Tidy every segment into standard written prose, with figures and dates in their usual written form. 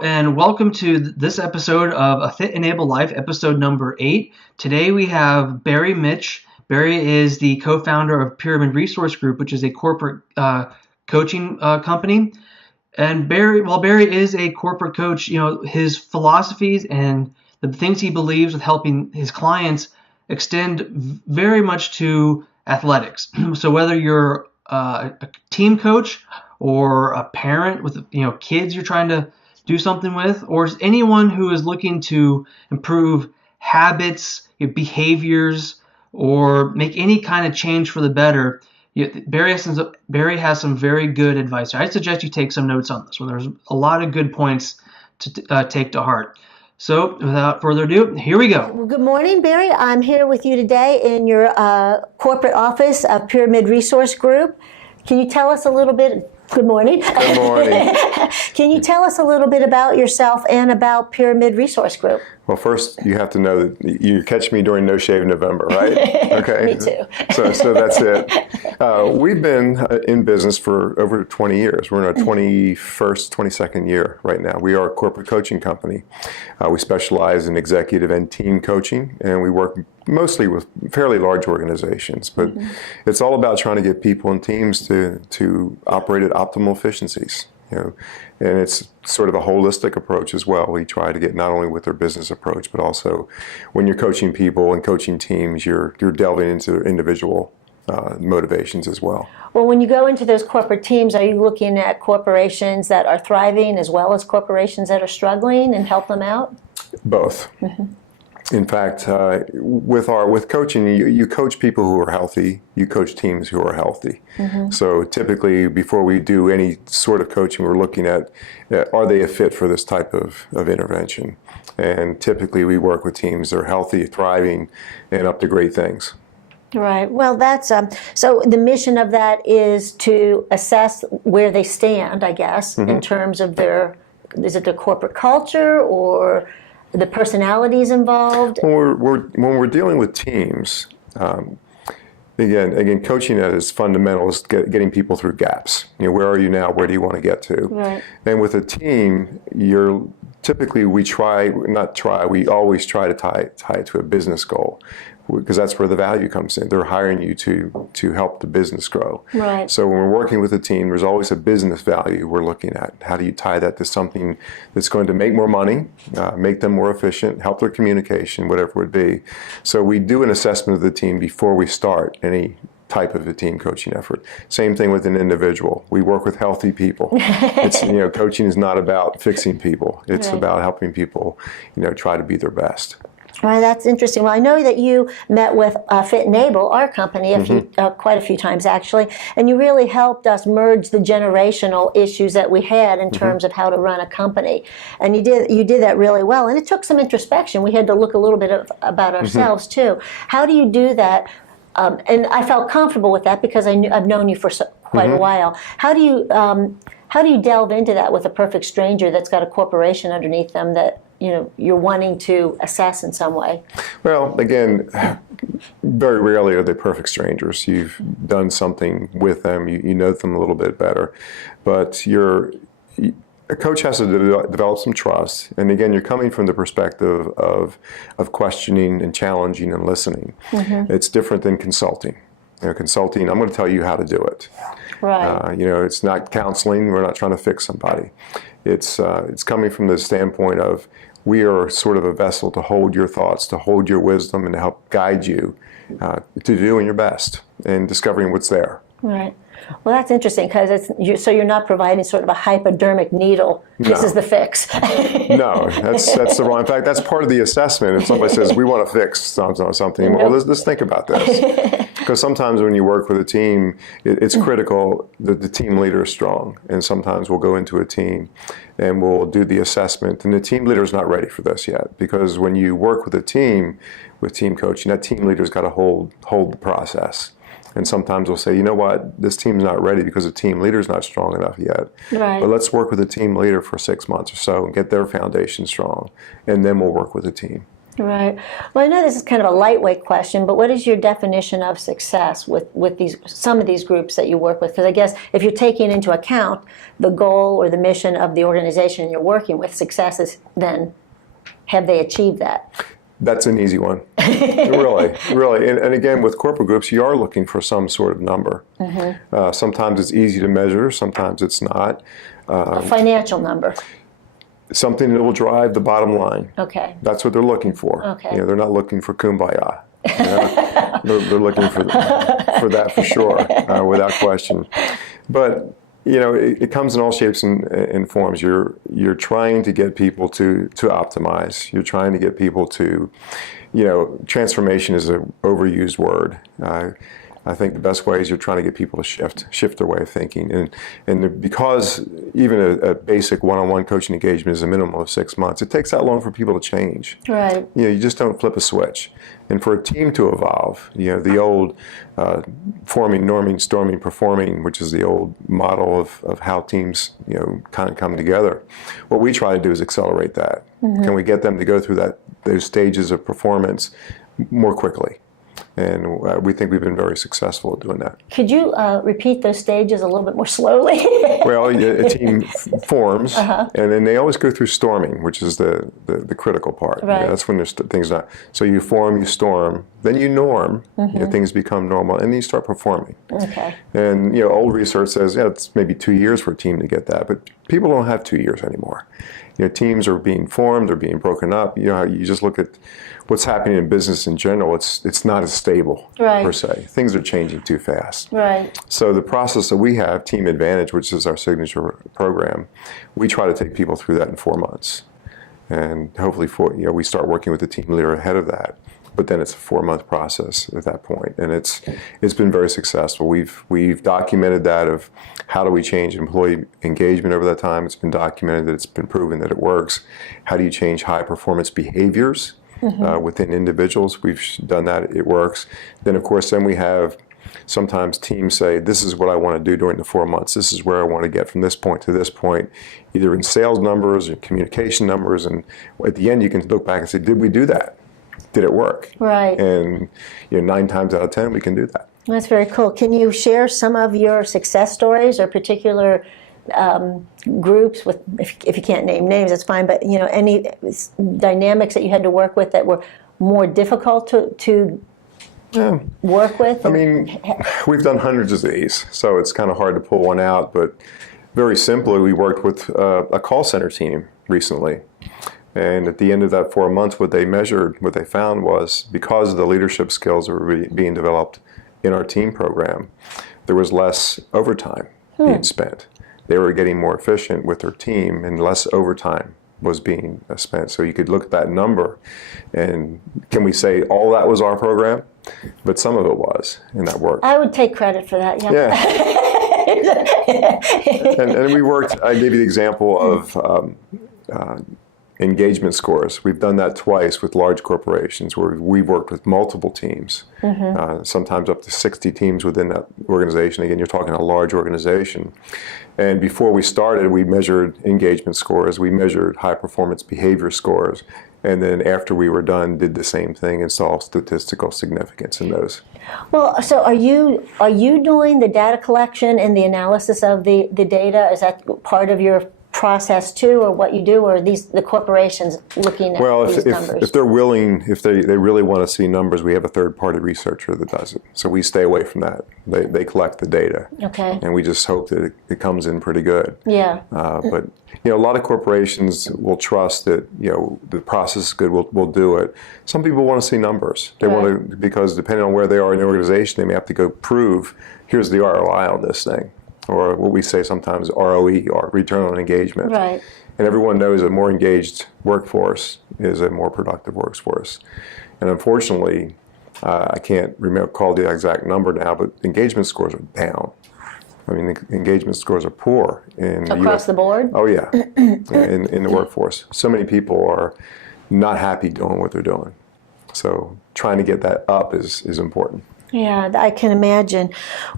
Hello and welcome to this episode of A Fit Enable Life, episode number 8. Today we have Barry Mitsch. Barry is the co-founder of Pyramid Resource Group, which is a corporate coaching company. And while Barry is a corporate coach, his philosophies and the things he believes with helping his clients extend very much to athletics. So whether you're a team coach or a parent with kids you're trying to do something with, or anyone who is looking to improve habits, behaviors, or make any kind of change for the better, Barry has some very good advice. I suggest you take some notes on this one. There's a lot of good points to take to heart. So without further ado, here we go. Well, good morning, Barry. I'm here with you today in your corporate office of Pyramid Resource Group. Can you tell us a little bit? Good morning. Good morning. Can you tell us a little bit about yourself and about Pyramid Resource Group? Well, first you have to know that you catch me during No Shave November, right? Okay. Me too. So that's it. We've been in business for over 20 years. We're in our 22nd year right now. We are a corporate coaching company. We specialize in executive and team coaching, and we work mostly with fairly large organizations. But it's all about trying to get people and teams to operate at optimal efficiencies. And it's sort of a holistic approach as well. We try to get not only with their business approach, but also when you're coaching people and coaching teams, you're delving into their individual motivations as well. Well, when you go into those corporate teams, are you looking at corporations that are thriving as well as corporations that are struggling and help them out? Both. In fact, with coaching, you coach people who are healthy, you coach teams who are healthy. So typically, before we do any sort of coaching, we're looking at, are they a fit for this type of intervention? And typically, we work with teams that are healthy, thriving, and up to great things. Right. Well, that's so the mission of that is to assess where they stand, I guess, in terms of is it their corporate culture or the personalities involved? When we're dealing with teams, again, coaching at its fundamental is getting people through gaps. Where are you now? Where do you want to get to? Right. And with a team, typically we always try to tie it to a business goal, because that's where the value comes in. They're hiring you to help the business grow. Right. So when we're working with a team, there's always a business value we're looking at. How do you tie that to something that's going to make more money, make them more efficient, help their communication, whatever it would be. So we do an assessment of the team before we start any type of a team coaching effort. Same thing with an individual. We work with healthy people. Coaching is not about fixing people. It's about helping people, try to be their best. Right, that's interesting. Well, I know that you met with Fit Enable, our company, quite a few times actually, and you really helped us merge the generational issues that we had in terms of how to run a company. And you did that really well, and it took some introspection. We had to look a little bit about ourselves too. How do you do that? And I felt comfortable with that because I've known you for quite a while. How do you delve into that with a perfect stranger that's got a corporation underneath them that you're wanting to assess in some way? Well, again, very rarely are they perfect strangers. You've done something with them, you know them a little bit better, but a coach has to develop some trust. And again, you're coming from the perspective of questioning and challenging and listening. It's different than consulting. Consulting, I'm going to tell you how to do it. Right. It's not counseling. We're not trying to fix somebody. It's coming from the standpoint of, we are sort of a vessel to hold your thoughts, to hold your wisdom, and to help guide you to doing your best and discovering what's there. Right. Well, that's interesting because so you're not providing sort of a hypodermic needle. This is the fix. No, that's the wrong. In fact, that's part of the assessment. If somebody says we want to fix something, well, let's think about this. Because sometimes when you work with a team, it's critical that the team leader is strong. And sometimes we'll go into a team and we'll do the assessment, and the team leader is not ready for this yet. Because when you work with a team, with team coaching, that team leader's got to hold the process. And sometimes we'll say, you know what, this team's not ready because the team leader's not strong enough yet. Right. But let's work with the team leader for 6 months or so and get their foundation strong, and then we'll work with the team. Right. Well, I know this is kind of a lightweight question, but what is your definition of success with some of these groups that you work with? Because I guess if you're taking into account the goal or the mission of the organization you're working with, success is then, have they achieved that? That's an easy one. Really. And again, with corporate groups, you are looking for some sort of number. Sometimes it's easy to measure, sometimes it's not. A financial number. Something that will drive the bottom line. Okay. That's what they're looking for. Okay. You know, they're not looking for kumbaya. You know? they're looking for that for sure, without question. But you know, it comes in all shapes and forms. You're trying to get people to optimize. You're trying to get people to, you know, transformation is an overused word. I think the best way is you're trying to get people to shift their way of thinking. And because even a basic one-on-one coaching engagement is a minimum of 6 months, it takes that long for people to change. Right. You know, you just don't flip a switch. And for a team to evolve, you know, the old forming, norming, storming, performing, which is the old model of how teams, you know, kind of come together. What we try to do is accelerate that. Can we get them to go through those stages of performance more quickly? And we think we've been very successful at doing that. Could you repeat those stages a little bit more slowly? Well, a team forms, and then they always go through storming, which is the critical part. Right. You know, that's when there's things not. So you form, you storm, then you norm. You know, things become normal, and then you start performing. Okay. And you know, old research says it's maybe 2 years for a team to get that, but people don't have 2 years anymore. You know, teams are being formed, they're being broken up. You know, you just look at what's happening in business in general. It's not as stable per se. Things are changing too fast. Right. So the process that we have, Team Advantage, which is our signature program, we try to take people through that in 4 months, and hopefully we start working with the team leader ahead of that. But then it's a 4-month process at that point, and it's been very successful. We've documented that of how do we change employee engagement over that time. It's been documented that it's been proven that it works. How do you change high performance behaviors within individuals? We've done that. It works. Then of course, we have sometimes teams say, this is what I want to do during the 4 months. This is where I want to get from this point to this point, either in sales numbers or communication numbers. And at the end, you can look back and say, did we do that? Did it work? Right. And 9 times out of 10, we can do that. That's very cool. Can you share some of your success stories or particular groups with, if you can't name names, that's fine, but any dynamics that you had to work with that were more difficult to work with? I mean, we've done hundreds of these, so it's kind of hard to pull one out, but very simply, we worked with a call center team recently. And at the end of that 4 months, what they found was, because of the leadership skills that were being developed in our team program, there was less overtime being spent. They were getting more efficient with their team, and less overtime was being spent. So you could look at that number, and can we say all that was our program? But some of it was, and that worked. I would take credit for that, yeah. And we worked, I gave you the example of engagement scores. We've done that twice with large corporations where we've worked with multiple teams, sometimes up to 60 teams within that organization. Again, you're talking a large organization. And before we started, we measured engagement scores, we measured high performance behavior scores, and then after we were done, did the same thing and saw statistical significance in those. Well, so are you doing the data collection and the analysis of the data? Is that part of your process too, or what you do, or are the corporations looking at these numbers? If they're willing, if they really want to see numbers, we have a third-party researcher that does it. So we stay away from that. They collect the data, and we just hope that it comes in pretty good. Yeah. But a lot of corporations will trust that the process is good. We'll do it. Some people want to see numbers. They want to, because depending on where they are in the organization, they may have to go prove, here's the ROI on this thing, or what we say sometimes ROE, or return on engagement. Right. And everyone knows a more engaged workforce is a more productive workforce. And unfortunately, I can't recall the exact number now, but engagement scores are down. I mean, engagement scores are poor in across the board. Oh yeah, in the workforce. So many people are not happy doing what they're doing. So trying to get that up is important. Yeah, I can imagine.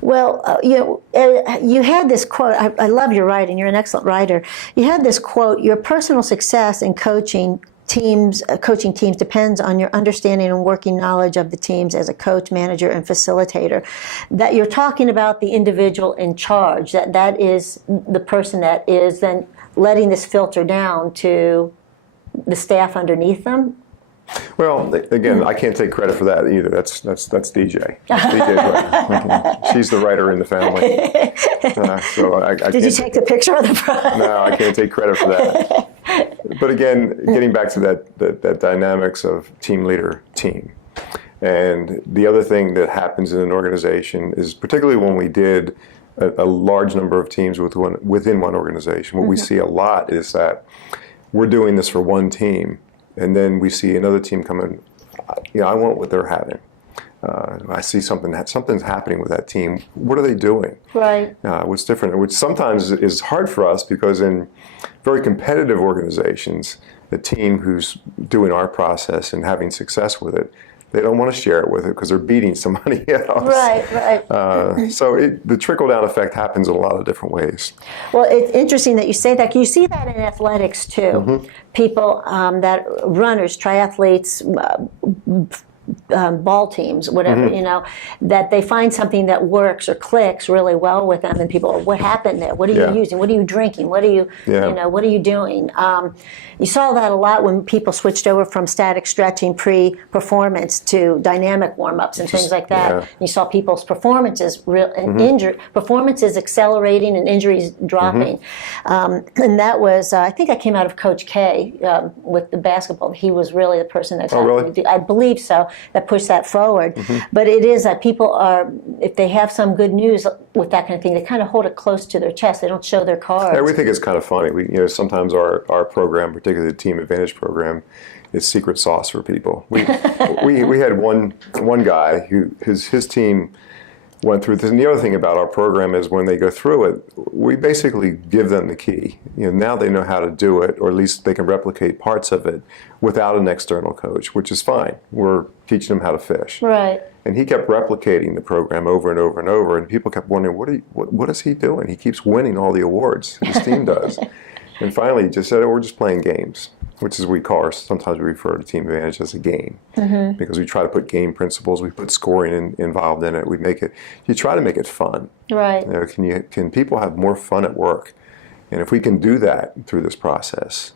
Well, you had this quote. I love your writing. You're an excellent writer. You had this quote: "Your personal success in coaching teams, coaching teams, depends on your understanding and working knowledge of the teams as a coach, manager, and facilitator. That you're talking about the individual in charge, that is the person that is then letting this filter down to the staff underneath them. Well, again, I can't take credit for that either. That's DJ. DJ. She's the writer in the family. Did you take the picture of the prize? No, I can't take credit for that. But again, getting back to that dynamics of team leader, team. And the other thing that happens in an organization is, particularly when we did a large number of teams within one organization, what we see a lot is that we're doing this for one team, and then we see another team come in. I want what they're having. I see something's happening with that team. What are they doing? Right. What's different? Which sometimes is hard for us, because in very competitive organizations, the team who's doing our process and having success with it, they don't want to share it with it because they're beating somebody else. Right. So the trickle-down effect happens in a lot of different ways. Well, it's interesting that you say that. You see that in athletics too. People that runners, triathletes, ball teams, whatever, that they find something that works or clicks really well with them, and people, what happened there? What are you using? What are you drinking? What are you, what are you doing? You saw that a lot when people switched over from static stretching pre-performance to dynamic warm-ups and things like that. Yeah. You saw people's performances performances accelerating and injuries dropping. And that was, I think I came out of Coach K with the basketball. He was really the person that I believe so, that pushed that forward. But it is that people are, if they have some good news with that kind of thing, they kind of hold it close to their chest. They don't show their cards. Yeah, we think it's kind of funny. We, sometimes our program, particularly the Team Advantage program, is secret sauce for people. We had one guy who his team went through this. And the other thing about our program is when they go through it, we basically give them the key. Now they know how to do it, or at least they can replicate parts of it without an external coach, which is fine. We're teaching them how to fish. Right. And he kept replicating the program over and over and over, and people kept wondering, what is he doing? He keeps winning all the awards. His team does. And finally, he just said, we're just playing games, which is what we call sometimes we refer to Team Advantage as a game, because we try to put game principles, we put scoring involved in it, you try to make it fun. Right. Can people have more fun at work? And if we can do that through this process,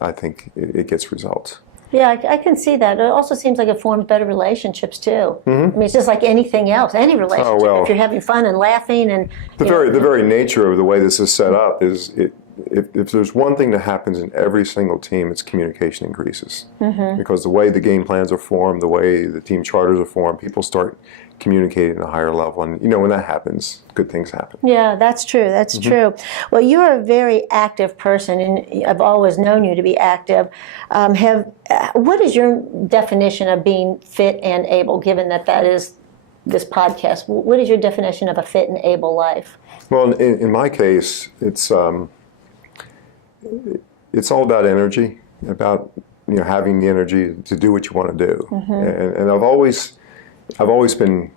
I think it gets results. Yeah, I can see that. It also seems like it forms better relationships too. I mean, it's just like anything else, any relationship. If you're having fun and laughing and the very nature of the way this is set up is if there's one thing that happens in every single team, it's communication increases. Because the way the game plans are formed, the way the team charters are formed, people start communicating at a higher level. And when that happens, good things happen. Yeah, that's true. That's true. Well, you're a very active person, and I've always known you to be active. What is your definition of being fit and able, given that is this podcast? What is your definition of a fit and able life? Well, in my case, it's all about energy, about having the energy to do what you want to do. And I've always been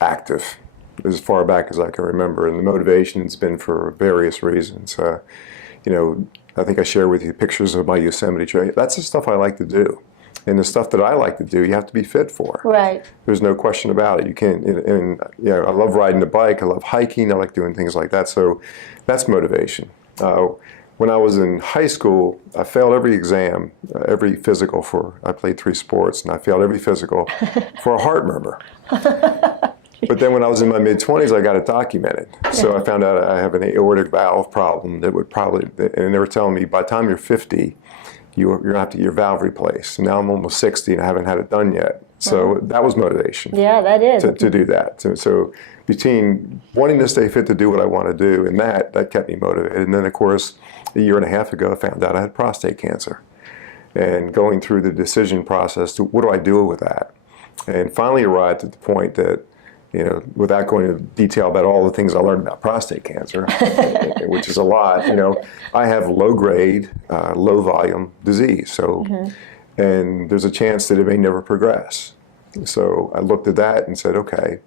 active as far back as I can remember, and the motivation's been for various reasons. I think I share with you pictures of my Yosemite Trail. That's the stuff I like to do. And the stuff that I like to do, you have to be fit for. Right. There's no question about it. You can't, I love riding a bike, I love hiking, I like doing things like that. So that's motivation. When I was in high school, I failed every exam, every physical I played 3 sports, and I failed every physical for a heart murmur. But then when I was in my mid-20s, I got it documented. So I found out I have an aortic valve problem that would and they were telling me by the time you're 50, you're going to have to get your valve replaced. And now I'm almost 60 and I haven't had it done yet. So that was motivation. Yeah, that is. To do that. So between wanting to stay fit to do what I want to do and that kept me motivated. And then, of course, a year and a half ago, I found out I had prostate cancer. And going through the decision process to what do I do with that? And finally arrived at the point that, without going into detail about all the things I learned about prostate cancer, which is a lot, I have low-grade, low-volume disease. So, and there's a chance that it may never progress. So I looked at that and said, okay,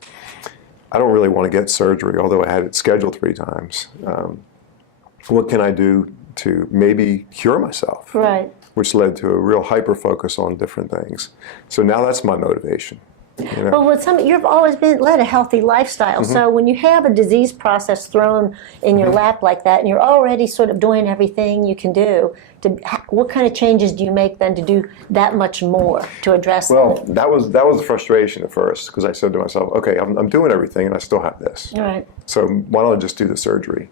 I don't really want to get surgery, although I had it scheduled 3 times. What can I do to maybe cure myself. Right. Which led to a real hyper focus on different things. So now that's my motivation. You know? Well, you've always led a healthy lifestyle. So when you have a disease process thrown in your lap like that, and you're already sort of doing everything you can do, what kind of changes do you make then to do that much more to address Well, that? that was the frustration at first, because I said to myself, okay, I'm doing everything and I still have this. Right. So why don't I just do the surgery?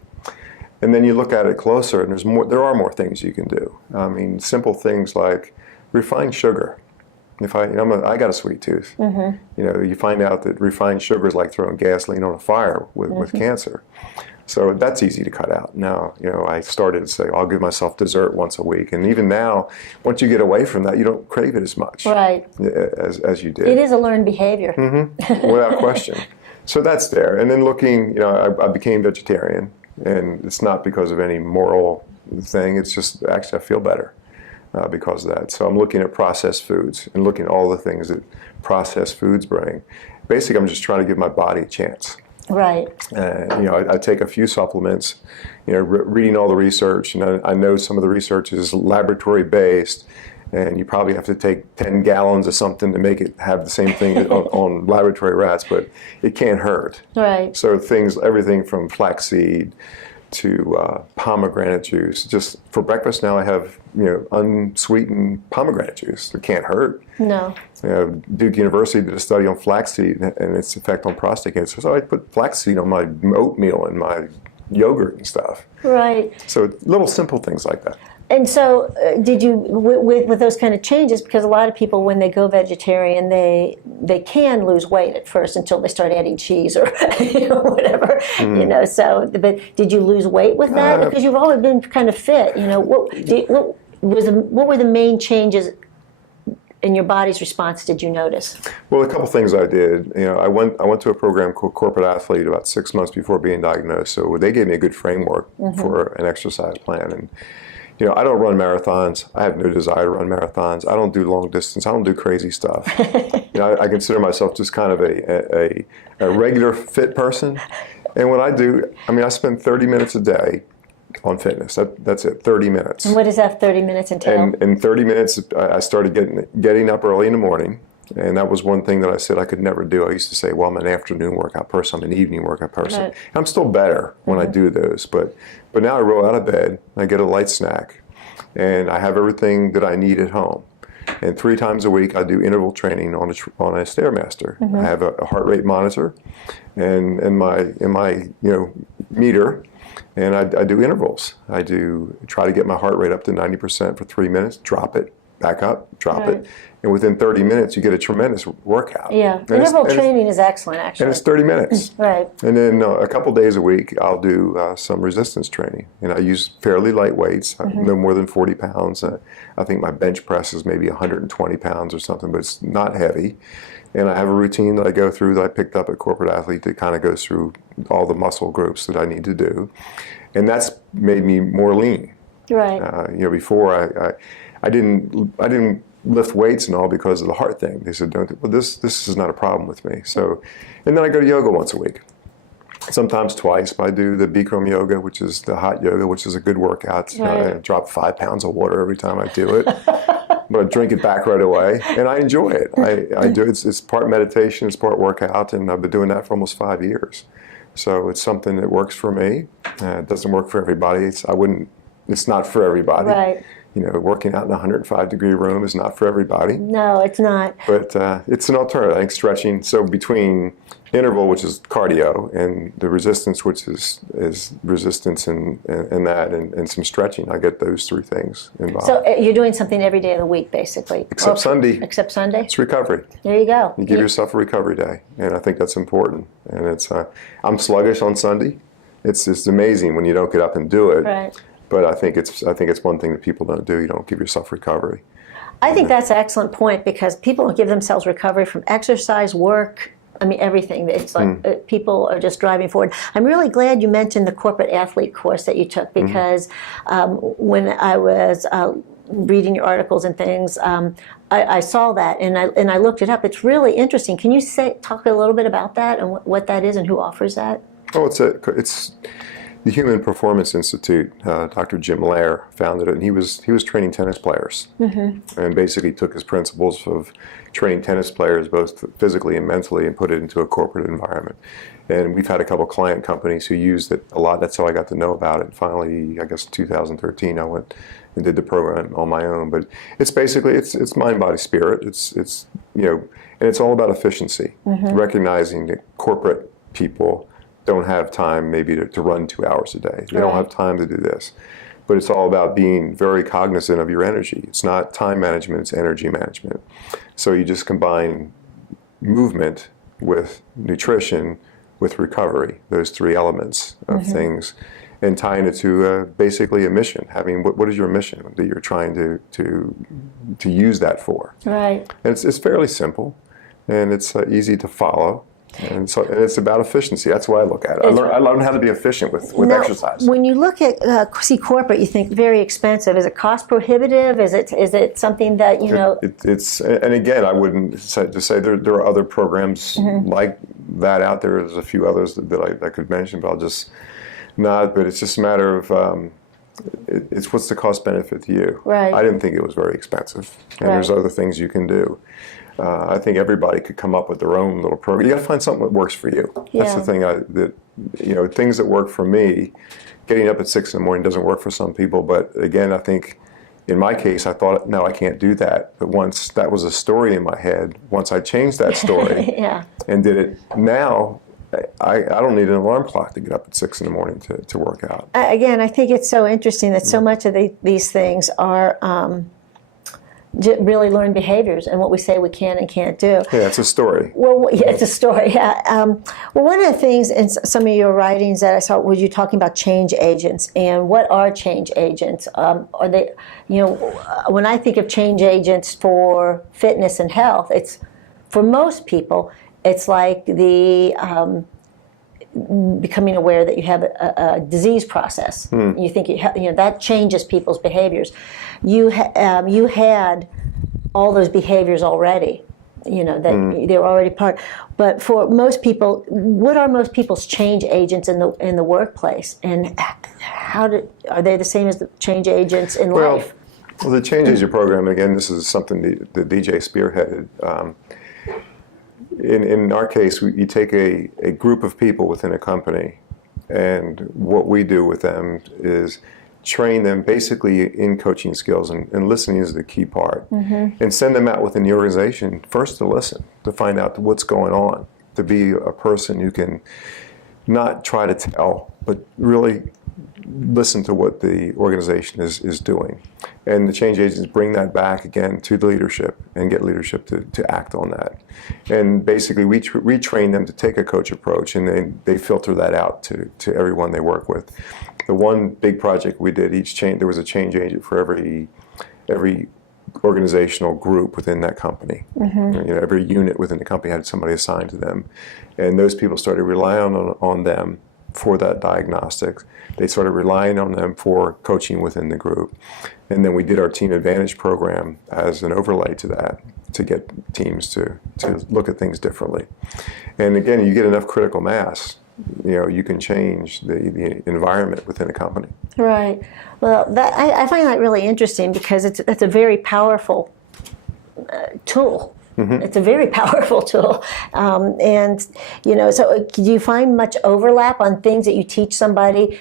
And then you look at it closer, and there are more things you can do. I mean, simple things like refined sugar. If I got a sweet tooth. You know, you find out that refined sugar is like throwing gasoline on a fire with cancer. So that's easy to cut out. Now, you know, I started to say, I'll give myself dessert once a week. And even now, once you get away from that, you don't crave it as much. Right. As you did. It is a learned behavior. Without question. So that's there. And then looking, you know, I became vegetarian. And it's not because of any moral thing. It's just, actually, I feel better because of that. So I'm looking at processed foods and looking at all the things that processed foods bring. Basically, I'm just trying to give my body a chance. Right. You know, I take a few supplements, you know, reading all the research, and I know some of the research is laboratory-based, and you probably have to take 10 gallons of something to make it have the same thing on laboratory rats, but it can't hurt. Right. So everything from flaxseed to pomegranate juice. Just for breakfast now, I have, you know, unsweetened pomegranate juice. It can't hurt. No. You know, Duke University did a study on flaxseed and its effect on prostate cancer. So I put flaxseed on my oatmeal and my yogurt and stuff. Right. So little simple things like that. And so, did you, with those kind of changes, because a lot of people, when they go vegetarian, they can lose weight at first until they start adding cheese or you know, whatever, you know. So, but did you lose weight with that? Because you've always been kind of fit, you know. What were the main changes in your body's response did you notice? Well, a couple things I did. You know, I went to a program called Corporate Athlete about 6 months before being diagnosed. So they gave me a good framework for an exercise plan. And you know, I don't run marathons. I have no desire to run marathons. I don't do long distance. I don't do crazy stuff. You know, I consider myself just kind of a regular fit person. And what I do, I mean, I spend 30 minutes a day on fitness. That's it, 30 minutes. And what does that 30 minutes entail? And in 30 minutes, I started getting up early in the morning. And that was one thing that I said I could never do. I used to say, well, I'm an afternoon workout person, I'm an evening workout person. Right. I'm still better when I do those. But now I roll out of bed, I get a light snack, and I have everything that I need at home. And 3 times a week, I do interval training on a Stairmaster. I have a heart rate monitor and my you know, meter, and I do intervals. I try to get my heart rate up to 90% for 3 minutes, drop it, back up, drop it. And within 30 minutes, you get a tremendous workout. Yeah, interval training is excellent, actually. And it's 30 minutes. Right. And then a couple days a week, I'll do some resistance training. And I use fairly light weights, no more than 40 pounds. I think my bench press is maybe 120 pounds or something, but it's not heavy. And I have a routine that I go through that I picked up at Corporate Athlete that kind of goes through all the muscle groups that I need to do. And that's made me more lean. Right. You know, before I didn't lift weights and all because of the heart thing. They said, "Don't." Well, this is not a problem with me. So, and then I go to yoga once a week, sometimes twice. But I do the Bikram yoga, which is the hot yoga, which is a good workout. Right. I drop 5 pounds of water every time I do it, but I drink it back right away, and I enjoy it. I do it. It's part meditation, it's part workout, and I've been doing that for almost 5 years. So it's something that works for me. It doesn't work for everybody. It's not for everybody. Right. You know, working out in a 105-degree room is not for everybody. No, it's not. But it's an alternative. I think stretching, so between interval, which is cardio, and the resistance, which is resistance and that, and some stretching, I get those 3 things involved. So you're doing something every day of the week, basically? Except Sunday. Except Sunday? It's recovery. There you go. You give yourself a recovery day, and I think that's important. And it's I'm sluggish on Sunday. It's just amazing when you don't get up and do it. Right. But I think it's one thing that people don't do. You don't give yourself recovery. I think that's an excellent point, because people don't give themselves recovery from exercise, work, I mean, everything. It's like people are just driving forward. I'm really glad you mentioned the corporate athlete course that you took, because when I was reading your articles and things, I saw that and I looked it up. It's really interesting. Can you talk a little bit about that and what that is and who offers that? Oh, the Human Performance Institute, Dr. Jim Lair founded it, and he was training tennis players, and basically took his principles of training tennis players both physically and mentally and put it into a corporate environment. And we've had a couple client companies who used it a lot. That's how I got to know about it. Finally, I guess 2013, I went and did the program on my own. But it's basically it's mind, body, spirit. It's and it's all about efficiency, recognizing that corporate people don't have time maybe to run 2 hours a day. They don't have time to do this. But it's all about being very cognizant of your energy. It's not time management, it's energy management. So you just combine movement with nutrition with recovery, those three elements of things, and tying it to basically a mission. Having what is your mission that you're trying to use that for? Right. And it's fairly simple, and it's easy to follow. And so it's about efficiency. That's why I look at it. I learned how to be efficient with now, exercise. When you look at corporate, you think very expensive. Is it cost prohibitive? Is it something that It's and again, I wouldn't say there are other programs like that out there. There's a few others that I could mention, but I'll just not. But it's just a matter of it's what's the cost benefit to you. Right. I didn't think it was very expensive, and there's other things you can do. I think everybody could come up with their own little program. You got to find something that works for you. That's the thing. Things that work for me. Getting up at 6 in the morning doesn't work for some people. But again, I think in my case, I thought, no, I can't do that. But once that was a story in my head, once I changed that story and did it now, I don't need an alarm clock to get up at 6 in the morning to work out. Again, I think it's so interesting that so much of these things are really learned behaviors and what we say we can and can't do. Yeah, it's a story. Well, yeah, it's a story. Yeah. Well, one of the things in some of your writings that I saw was you talking about change agents. And what are change agents? Are they, when I think of change agents for fitness and health, it's for most people, it's like the becoming aware that you have a disease process. You think that changes people's behaviors. You had all those behaviors already. That they were already part. But for most people, what are most people's change agents in the workplace, and are they the same as the change agents in life? Well, the change agent program, again, this is something that DJ spearheaded. In our case, you take a group of people within a company, and what we do with them is train them basically in coaching skills, and listening is the key part, and send them out within the organization first to listen, to find out what's going on, to be a person who can not try to tell, but really listen to what the organization is doing. And the change agents bring that back again to the leadership and get leadership to act on that. And basically we train them to take a coach approach, and they filter that out to everyone they work with. The one big project we did, there was a change agent for every organizational group within that company. Every unit within the company had somebody assigned to them. And those people started relying on them for that diagnostics. They started relying on them for coaching within the group. And then we did our Team Advantage program as an overlay to that, to get teams to look at things differently. And again, you get enough critical mass, you can change the environment within a company. Right. Well, I find that really interesting because it's a very powerful tool. It's a very powerful tool. So do you find much overlap on things that you teach somebody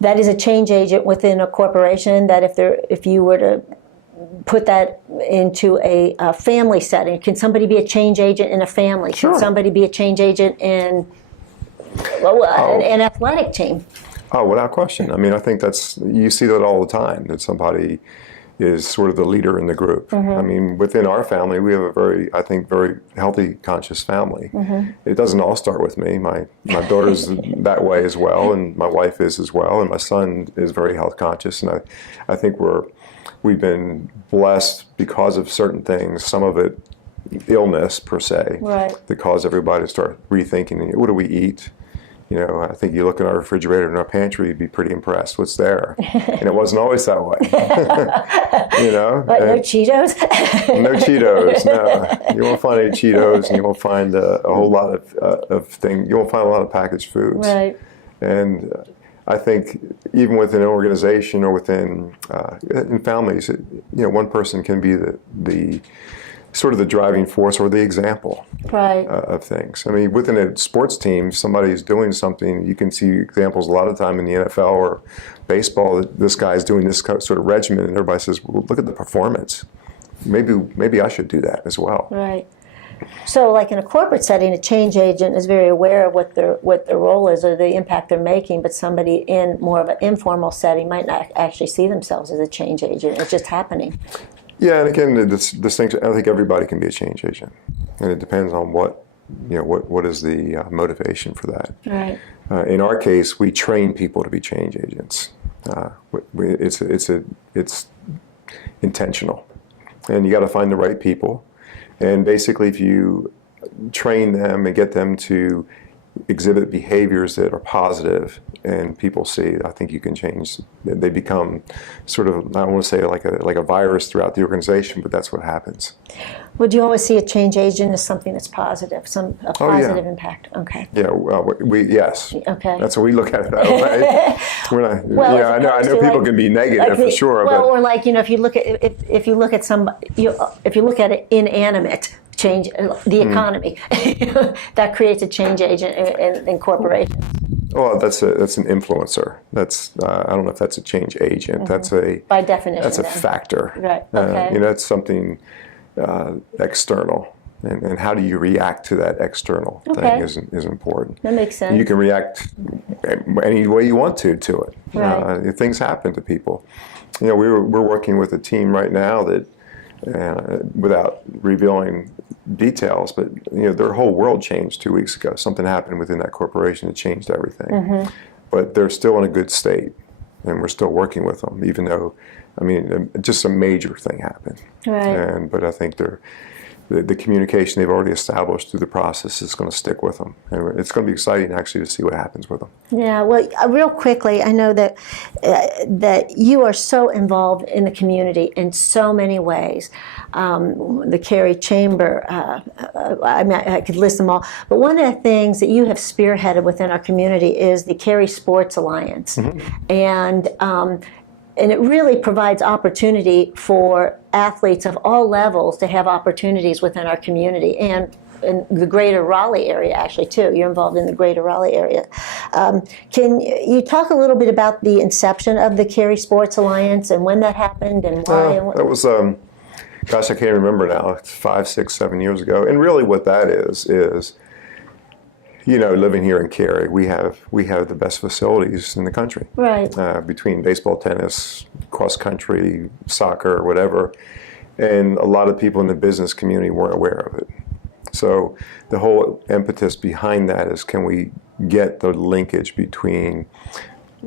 that is a change agent within a corporation, that if you were to put that into a family setting, can somebody be a change agent in a family? Sure. Can somebody be a change agent in an athletic team? Oh, without question. I mean, I think you see that all the time, that somebody is sort of the leader in the group. I mean, within our family, we have a very healthy, conscious family. It doesn't all start with me. My daughter's that way as well, and my wife is as well, and my son is very health conscious. And I think we've been blessed because of certain things, some of it illness per se, that caused everybody to start rethinking, what do we eat? I think you look in our refrigerator in our pantry, you'd be pretty impressed what's there. And it wasn't always that way. But no Cheetos? No Cheetos, no. You won't find any Cheetos, and you won't find a whole lot of things. You won't find a lot of packaged foods. Right. And I think even within an organization or within in families, one person can be the sort of the driving force or the example of things. I mean, within a sports team, somebody's doing something. You can see examples a lot of the time in the NFL or baseball that this guy's doing this sort of regimen, and everybody says, "Well, look at the performance. Maybe I should do that as well." Right. So, like in a corporate setting, a change agent is very aware of what their role is or the impact they're making, but somebody in more of an informal setting might not actually see themselves as a change agent. It's just happening. Yeah, and again, this thing, I think everybody can be a change agent, and it depends on what is the motivation for that. Right. In our case, we train people to be change agents. It's intentional, and you got to find the right people. And basically, if you train them and get them to exhibit behaviors that are positive and people see, I think you can change. They become sort of, I don't want to say like a virus throughout the organization, but that's what happens. Would you always see a change agent as something that's positive, a positive impact? Okay. Yeah, well, yes. Okay. That's what we look at it that way. We're not, well, yeah, I know people can be negative for sure. Well, or like, if you look at if you look at it inanimate change, the economy, that creates a change agent in corporations. Well, that's an influencer. That's I don't know if that's a change agent. That's by definition. That's a factor. Right. Okay. That's something external, and how do you react to that external thing is important. That makes sense. You can react any way you want to it. Right. Things happen to people. We're working with a team right now that, without revealing details, but their whole world changed 2 weeks ago. Something happened within that corporation that changed everything. But they're still in a good state, and we're still working with them, even though, just a major thing happened. Right. But I think the communication they've already established through the process is going to stick with them, and it's going to be exciting actually to see what happens with them. Yeah. Well, real quickly, I know that you are so involved in the community in so many ways. The Cary Chamber, I could list them all, but one of the things that you have spearheaded within our community is the Cary Sports Alliance, and it really provides opportunity for athletes of all levels to have opportunities within our community and in the greater Raleigh area, actually, too. You're involved in the greater Raleigh area. Can you talk a little bit about the inception of the Cary Sports Alliance and when that happened and why? That was, gosh, I can't remember now. It's 5, 6, 7 years ago. And really what that is living here in Cary, we have the best facilities in the country. Right. Between baseball, tennis, cross country, soccer, whatever. And a lot of people in the business community weren't aware of it. So the whole impetus behind that is, can we get the linkage between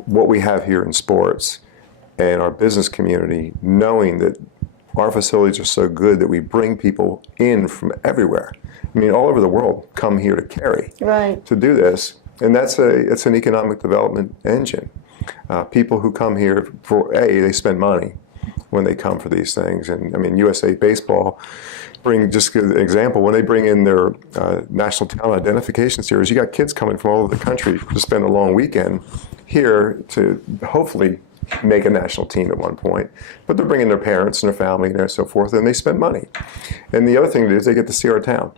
what we have here in sports and our business community, knowing that our facilities are so good that we bring people in from everywhere. All over the world come here to Cary to do this, and it's an economic development engine. People who come here they spend money when they come for these things, and USA Baseball just give an example, when they bring in their National Talent Identification Series, you got kids coming from all over the country to spend a long weekend here to hopefully make a national team at one point, but they're bringing their parents and their family and so forth, and they spend money. And the other thing is they get to see our town.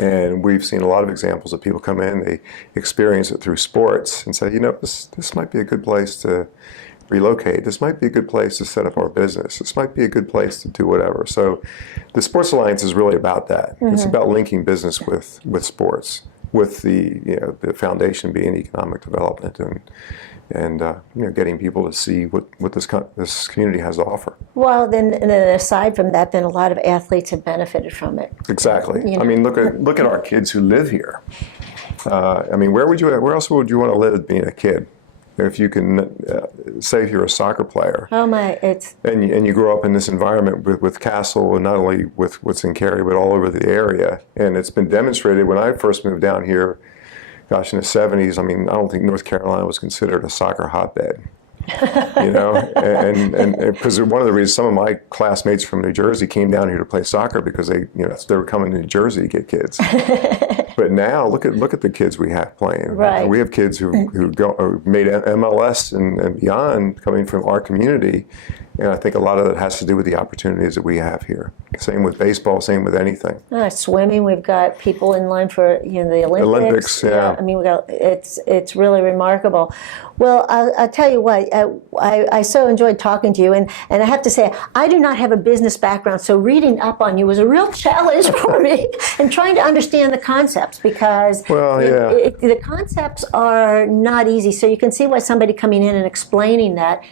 And we've seen a lot of examples of people come in, they experience it through sports and say, this might be a good place to relocate. This might be a good place to set up our business. This might be a good place to do whatever. So the Sports Alliance is really about that. It's about linking business with sports, with the foundation being economic development and getting people to see what this community has to offer. Well, then aside from that, then a lot of athletes have benefited from it. Exactly. Look at our kids who live here. Where else would you want to live being a kid? If you can, say if you're a soccer player. Oh my, and you grow up in this environment with Castle, and not only with what's in Cary, but all over the area. And it's been demonstrated when I first moved down here, gosh, in the 70s, I don't think North Carolina was considered a soccer hotbed. And because one of the reasons some of my classmates from New Jersey came down here to play soccer because they were coming to New Jersey to get kids. But now look at the kids we have playing. Right. We have kids who made MLS and beyond coming from our community, and I think a lot of that has to do with the opportunities that we have here. Same with baseball, same with anything. Swimming, we've got people in line for the Olympics. Olympics, yeah. I mean, it's really remarkable. Well, I'll tell you what, I so enjoyed talking to you, and I have to say, I do not have a business background, so reading up on you was a real challenge for me, and trying to understand the concepts, because the concepts are not easy. So you can see why somebody coming in and explaining that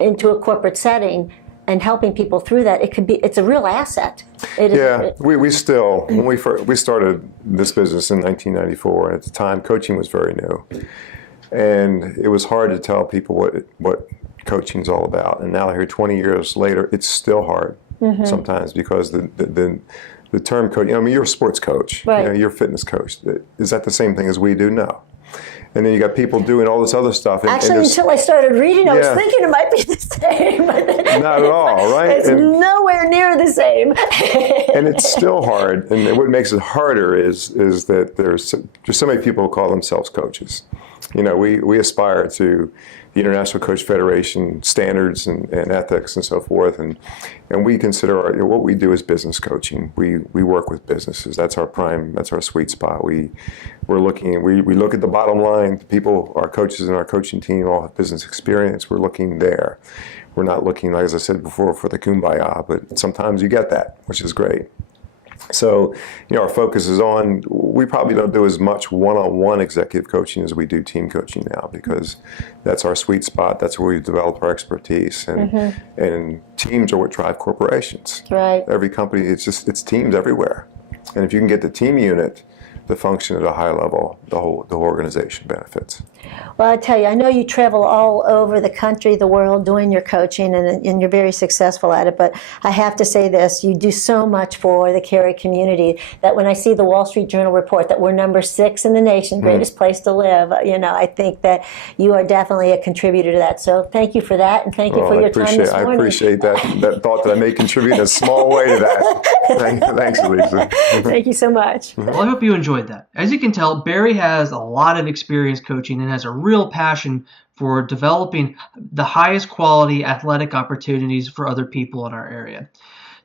into a corporate setting and helping people through that, it's a real asset. We still, when we started this business in 1994, and at the time coaching was very new, and it was hard to tell people what coaching's all about. And now here 20 years later, it's still hard sometimes, because the term coach, I mean, you're a sports coach, right. You're a fitness coach. Is that the same thing as we do? No. And then you got people doing all this other stuff. Actually, until I started reading, I was thinking it might be the same. But not at all, right? It's nowhere near the same. And it's still hard. And what makes it harder is that there's so many people who call themselves coaches. We aspire to the International Coach Federation standards and ethics and so forth, and we consider what we do is business coaching. We work with businesses. That's our sweet spot. We look at the bottom line. The people, our coaches and our coaching team, all have business experience. We're looking there. We're not looking, like as I said before, for the kumbaya, but sometimes you get that, which is great. So, our focus is on, we probably don't do as much one-on-one executive coaching as we do team coaching now, because that's our sweet spot. That's where we develop our expertise. And teams are what drive corporations. Right. Every company, it's teams everywhere. And if you can get the team unit to function at a high level, the whole organization benefits. Well, I tell you, I know you travel all over the country, the world, doing your coaching, and you're very successful at it, but I have to say this, you do so much for the Cary community that when I see the Wall Street Journal report that we're number 6 in the nation, greatest place to live, I think that you are definitely a contributor to that. So thank you for that, and thank you for your time this morning. I appreciate that thought that I may contribute in a small way to that. Thanks, Elisa. Thank you so much. Well, I hope you enjoyed that. As you can tell, Barry has a lot of experience coaching and has a real passion for developing the highest quality athletic opportunities for other people in our area.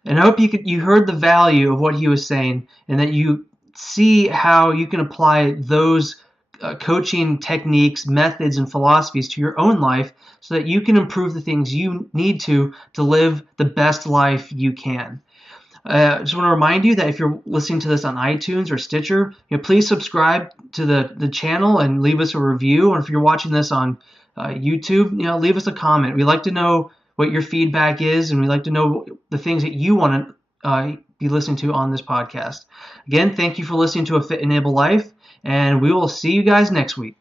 And I hope you heard the value of what he was saying, and that you see how you can apply those coaching techniques, methods, and philosophies to your own life, so that you can improve the things you need to live the best life you can. I just want to remind you that if you're listening to this on iTunes or Stitcher, please subscribe to the channel and leave us a review. And if you're watching this on YouTube, leave us a comment. We like to know what your feedback is, and we like to know the things that you want to be listening to on this podcast. Again, thank you for listening to A Fit and Able Life, and we will see you guys next week.